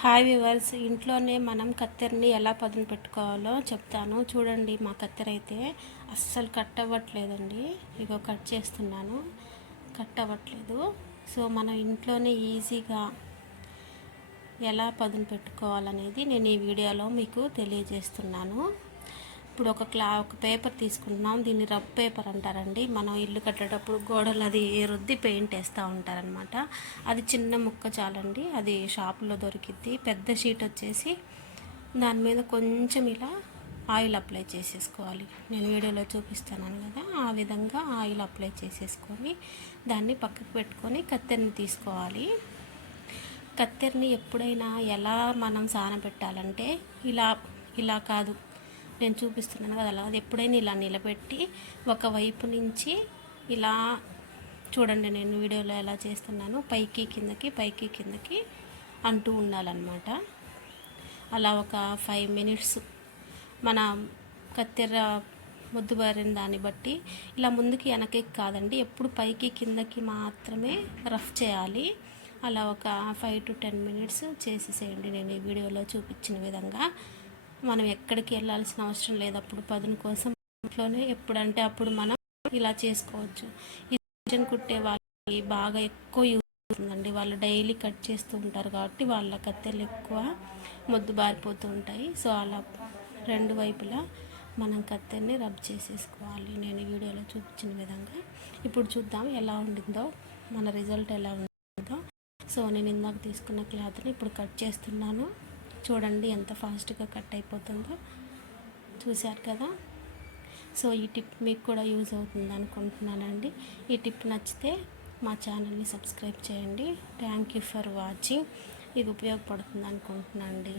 Hi viewers ఇంట్లోనే మనం కత్తెరని ఎలా పదును పెట్టుకోవాలో చెప్తాను. చూడండి మా కత్తెర అయితే అస్సలు కట్ అవ్వట్లేదండి. ఇగో కట్ చేస్తున్నాను. కట్ అవ్వట్లేదు. సో మనం ఇంట్లోనే ఈజీగా ఎలా పదును పెట్టుకోవాలనేది నేను ఈ వీడియోలో మీకు తెలియజేస్తున్నాను. ఇప్పుడు ఒక క్లా ఒక పేపర్ తీసుకుంటున్నాం. దీన్ని రబ్ పేపర్ అంటారండి. మనం ఇల్లు కట్టేటప్పుడు గోడలు అది రుద్ది పెయింట్ వేస్తూ ఉంటారనమాట అది చిన్న ముక్క చాలండి. అది షాపులో దొరికిద్ది. పెద్ద షీట్ వచ్చేసి దాని మీద కొంచెం ఇలా ఆయిల్ అప్లై చేసేసుకోవాలి. నేను వీడియోలో చూపిస్తాను కదా. ఆ విధంగా ఆయిల్ అప్లై చేసేసుకొని దాన్ని పక్కకు పెట్టుకొని కత్తెరని తీసుకోవాలి. కత్తెరని ఎప్పుడైనా ఎలా మనం సానబెట్టాలంటే ఇలా ఇలా కాదు. నేను చూపిస్తున్నాను కదా అలా. అది ఎప్పుడైనా ఇలా నిలబెట్టి ఒకవైపు నుంచి ఇలా చూడండి నేను వీడియోలో ఎలా చేస్తున్నాను. పైకి కిందకి పైకి కిందకి అంటూ ఉండాలన్నమాట. అలా ఒక ఫైవ్ మినిట్స్ మన కత్తెర ముద్దుబారిన దాన్ని బట్టి ఇలా ముందుకి వెనక్కి కాదండి ఎప్పుడు పైకి కిందకి మాత్రమే రఫ్ చేయాలి. అలా ఒక ఫైవ్ టు టెన్ మినిట్స్ చేసేసేయండి. నేను ఈ వీడియోలో చూపించిన విధంగా మనం ఎక్కడికి వెళ్ళాల్సిన అవసరం లేదు. అప్పుడు పదును కోసం ఇంట్లోనే ఎప్పుడంటే అప్పుడు మనం ఇలా చేసుకోవచ్చు. ఈ మిషన్ కుట్టే వాళ్ళకి బాగా ఎక్కువ యూజ్ అవుతుందండి. వాళ్ళు డైలీ కట్ చేస్తూ ఉంటారు కాబట్టి వాళ్ళ కత్తెలు ఎక్కువ మొద్దు బారిపోతూ ఉంటాయి. సో అలా రెండు వైపులా మనం కత్తెని రబ్ చేసేసుకోవాలి. నేను వీడియోలో చూపించిన విధంగా. ఇప్పుడు చూద్దాం ఎలా ఉండిందో మన రిజల్ట్ ఎలా ఉండిందో సో నేను ఇందాక తీసుకున్న క్లాత్ని ఇప్పుడు కట్ చేస్తున్నాను. చూడండి ఎంత ఫాస్ట్గా కట్ అయిపోతుందో. చూశారు కదా? సో ఈ టిప్ మీకు కూడా యూజ్ అవుతుంది అనుకుంటున్నానండి. ఈ టిప్ నచ్చితే మా ఛానల్ని సబ్స్క్రైబ్ చేయండి. Thank you for watching. ఇది ఉపయోగపడుతుంది అనుకుంటున్నాను అండి